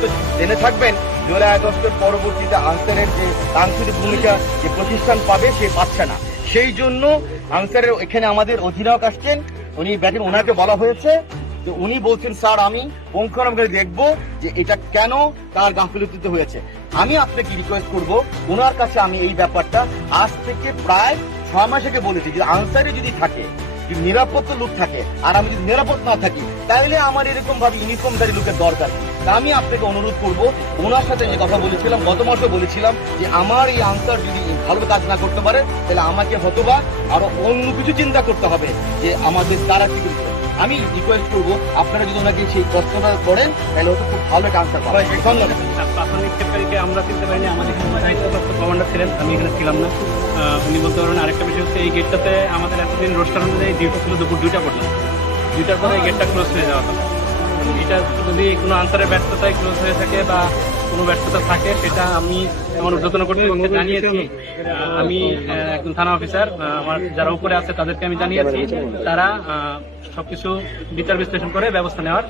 হয়তো জেনে থাকবেন জুলাই আগস্টের পরবর্তীতে আনসারের যে সাংস্কৃতিক ভূমিকা যে প্রতিষ্ঠান পাবে সে পাচ্ছে না। সেই জন্য আনসারের এখানে আমাদের অধিনায়ক আসছেন, উনি ব্যাটিং, ওনাকে বলা হয়েছে যে উনি বলছেন স্যার আমি পুঙ্খানুপুঙ্খভাবে দেখবো যে এটা কেন তার গাফিলতিতে হয়েছে। আমি আপনাকে রিকোয়েস্ট করব, ওনার কাছে আমি এই ব্যাপারটা আজ থেকে প্রায় 6 মাস আগে বলেছি যে আনসারে যদি থাকে, যদি নিরাপত্তা লোক থাকে, আর আমি যদি নিরাপদ না থাকি তাহলে আমার এরকম ভাবে ইউনিফর্মধারী লোকের দরকার। তা আমি আপনাকে অনুরোধ করব, ওনার সাথে যে কথা বলেছিলাম গত মাসে বলেছিলাম যে আমার এই আনসার যদি ভালো কাজ না করতে পারে তাহলে আমাকে হয়তোবা আরো অন্য কিছু চিন্তা করতে হবে যে আমাদের তারা কি করতে। আমি রিকোয়েস্ট করবো আপনারা যদি ওনাকে সেই প্রশ্নটা করেন তাহলে হয়তো খুব ভালো একটা আনসার পাবেন। ধন্যবাদ। প্রাথমিক ক্ষেপকারীকে আমরা চিনতে পারিনি, আমাদের দায়িত্বপ্রাপ্ত কমান্ডার ছিলেন, আমি এখানে ছিলাম না। উনি বলতে পারবেন। আরেকটা বিষয় হচ্ছে এই গেটটাতে আমাদের এতদিন রোস্টার অনুযায়ী ডিউটি ছিল দুপুর 2টা পর্যন্ত। 2টার পরে এই গেটটা ক্লোজ হয়ে যাওয়া কথা। এটা যদি কোনো আনসারের ব্যর্থতায় ক্লোজ হয়ে থাকে বা কোনো ব্যর্থতা থাকে সেটা আমি আমার ঊর্ধ্বতন কর্তৃপক্ষকে জানিয়েছি। আমি একজন থানা অফিসার, আমার যারা উপরে আছে তাদেরকে আমি জানিয়েছি। তারা সবকিছু বিচার বিশ্লেষণ করে ব্যবস্থা নেওয়ার